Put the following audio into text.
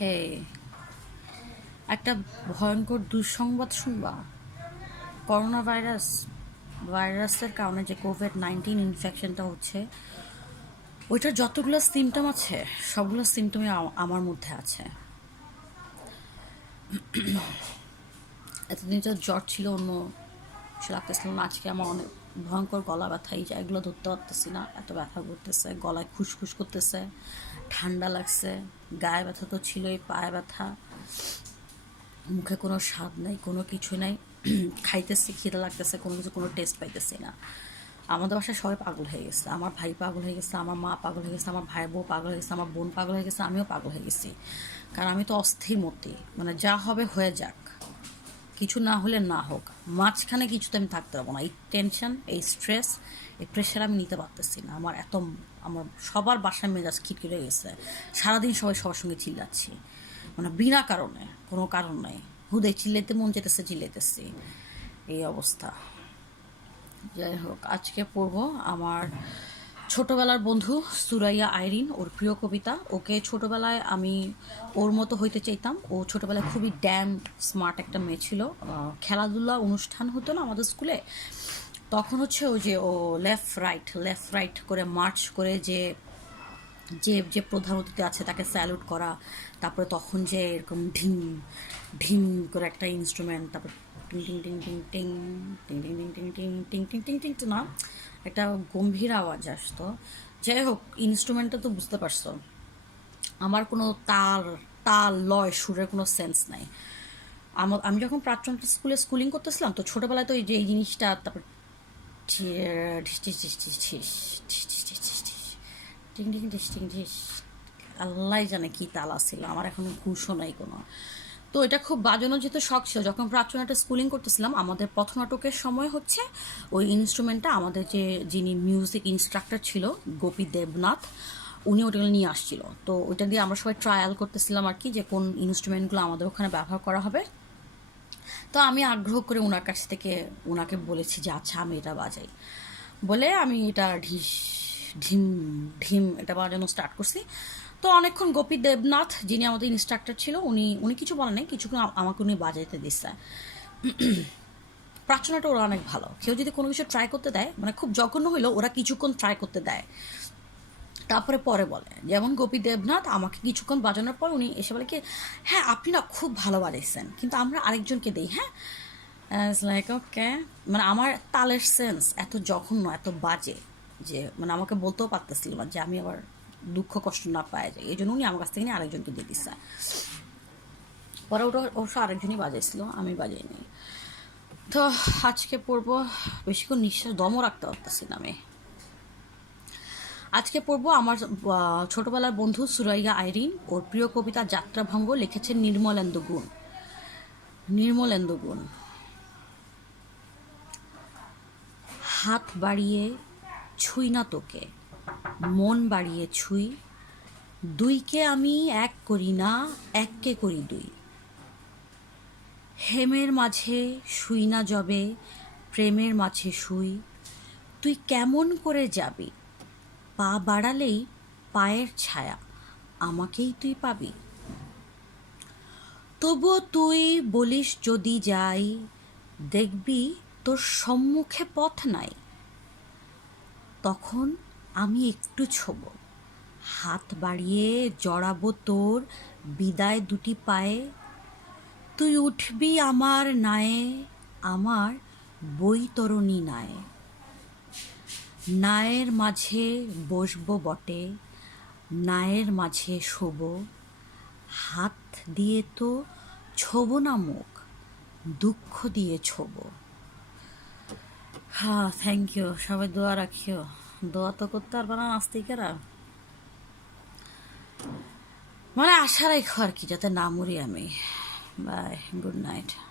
হে একটা ভয়ঙ্কর দুঃসংবাদ শুনবা। করোনা ভাইরাস ভাইরাসের কারণে যে কোভিড নাইন্টিন ইনফেকশনটা হচ্ছে, ওইটার যতগুলো সিমটম আছে, সবগুলো সিমটমই আমার মধ্যে আছে। এতদিন তো জ্বর ছিল, অন্য কিছু লাগতেছিল না আজকে আমার অনেক ভয়ঙ্কর গলা ব্যথা, এই এগুলো ধরতে পারতেছি না, এত ব্যথা করতেছে, গলায় খুসখুস করতেছে, ঠান্ডা লাগছে, গায়ে ব্যথা তো ছিলই, পায়ে ব্যথা, মুখে কোনো স্বাদ নাই, কোনো কিছু নাই, খাইতেছি, খিদে লাগতেছে, কোনো কিছু, কোনো টেস্ট পাইতেছি না। আমাদের বাসায় সবাই পাগল হয়ে গেছে, আমার ভাই পাগল হয়ে গেছে, আমার মা পাগল হয়ে গেছে, আমার ভাই বউ পাগল হয়ে গেছে, আমার বোন পাগল হয়ে গেছে, আমিও পাগল হয়ে গেছি। কারণ আমি তো অস্থির মতি মানে যা হবে হয়ে যাক। কিছু না হলে না হোক। মাঝখানে কিছুতে আমি থাকতে পারব না। এই টেনশন এই স্ট্রেস এই প্রেশার আমি নিতে পারতেছি না। আমার এত, আমার সবার বাসায় মেজাজ খিটখিটে গেছে। সারাদিন সবাই সবার সঙ্গে চিল্লাচ্ছি। মানে বিনা কারণে, কোনো কারণ নাই। হুদে চিল্লাইতে মন যেতেছে চিল্লাইতেছি। এই অবস্থা। যাই হোক, আজকে পড়ব আমার ছোটবেলার বন্ধু সুরাইয়া আইরিন, ওর প্রিয় কবিতা। ওকে ছোটবেলায় আমি ওর মতো হইতে চাইতাম। ও ছোটবেলায় খুবই ড্যাম স্মার্ট একটা মেয়ে ছিল। খেলাধুলা অনুষ্ঠান হতো না আমাদের স্কুলে। তখন হচ্ছে ওই যে ও লেফট রাইট লেফট রাইট করে মার্চ করে যে যে যে প্রধান অতিথি আছে তাকে স্যালুট করা। তারপরে তখন যে এরকম ঢিং ঢিম করে একটা ইনস্ট্রুমেন্ট তারপর টিং টিং টিং টিং টিং টিং টিং টিং টিং টিং টিং টিং টিং না একটা গম্ভীর আওয়াজ আসতো যাই হোক ইনস্ট্রুমেন্টটা তো বুঝতে পারছ আমার কোনো তাল তাল লয় সুরের কোনো সেন্স নাই আমার আমি যখন প্রাক্তন স্কুলে স্কুলিং করতেছিলাম তো ছোটোবেলায় তো এই যে জিনিসটা তারপর টিং টিং টিং ঢিস আল্লাহ জানে কি তালা ছিল আমার এখন হুশও নাই কোনো তো এটা খুব বাজানো যেহেতু শখ ছিল। যখন প্রাচ্যনাটে স্কুলিং করতেছিলাম, আমাদের পথনাটকের সময় হচ্ছে ওই ইনস্ট্রুমেন্টটা আমাদের যে, যিনি মিউজিক ইনস্ট্রাক্টর ছিল, গোপী দেবনাথ, উনি ওটা নিয়ে আসছিল। তো ওইটা দিয়ে আমরা সবাই ট্রায়াল করতেছিলাম আর কি, যে কোন ইনস্ট্রুমেন্টগুলো আমাদের ওখানে ব্যবহার করা হবে। তো আমি আগ্রহ করে ওনার কাছ থেকে ওনাকে বলেছি যে আচ্ছা আমি এটা বাজাই। বলে আমি এটা ঢিস, ঢিম ঢিম এটা বাজানো স্টার্ট করছি। তো অনেকক্ষণ গোপী দেবনাথ যিনি আমাদের ইনস্ট্রাক্টর ছিল, উনি উনি কিছু বলেন নাই, কিছুক্ষণ আমাকে উনি বাজাইতে দিচ্ছে প্রার্থনাটা ওরা অনেক ভালো। কেউ যদি কোনো কিছু ট্রাই করতে দেয় মানে খুব জঘন্য হইলেও ওরা কিছুক্ষণ ট্রাই করতে দেয়। তারপরে পরে বলে, যেমন গোপী দেবনাথ আমাকে কিছুক্ষণ বাজানোর পর উনি এসে বলে কি হ্যাঁ আপনি না খুব ভালো বাজাইছেন, কিন্তু আমরা আরেকজনকে দিই হ্যাঁ? লাইক ওকে মানে আমার তালের সেন্স এত জঘন্য, এত বাজে, যে মানে আমাকে বলতেও পারতেছিল যে আমি আবার দুঃখ, কষ্ট না পাই যায় এই জন্য উনি আমার কাছ থেকে নিয়ে আরেকজনকে দিয়ে দিচ্ছে পরে ওটা অবশ্য আরেকজনই বাজাইছিল, আমি বাজাইনি তো আজকে পড়ব বেশিক্ষণ নিঃশ্বাস দমও রাখতে পারতেছি না আমি। আজকে পড়ব আমার ছোটবেলার বন্ধু সুরাইয়া আইরিন, ওর প্রিয় কবিতা যাত্রাভঙ্গ লিখেছেন নির্মলেন্দু গুণ। নির্মলেন্দু গুণ। হাত বাড়িয়ে ছুঁই না তোকে। মন বাড়িয়ে ছুঁই। দুইকে আমি এক করি না, এককে করি দুই। হেমের মাঝে শুই না যবে, প্রেমের মাঝে শুই। তুই কেমন করে যাবি? পা বাড়ালেই পায়ের ছায়া, আমাকেই তুই পাবি। তবুও তুই বলিস যদি যাই, দেখবি তোর সম্মুখে পথ নাই। তখন আমি একটু ছোব। হাত বাড়িয়ে জড়াবো তোর বিদায় দুটি পায়ে। তুই উঠবি আমার নায়ে, আমার বৈতরণী নায়ে। নায়ের মাঝে বসবো বটে, নায়ের মাঝে শোব। হাত দিয়ে তো ছোব না মুখ, দুঃখ দিয়ে ছোব। হ্যাঁ থ্যাংক ইউ সবাই দোয়া রাখিও। দোয়া তো করতে পারবে না নাস্তিকেরা। মানে আশা রাখো আর কি, যাতে না মরি আমি। Bye, good night.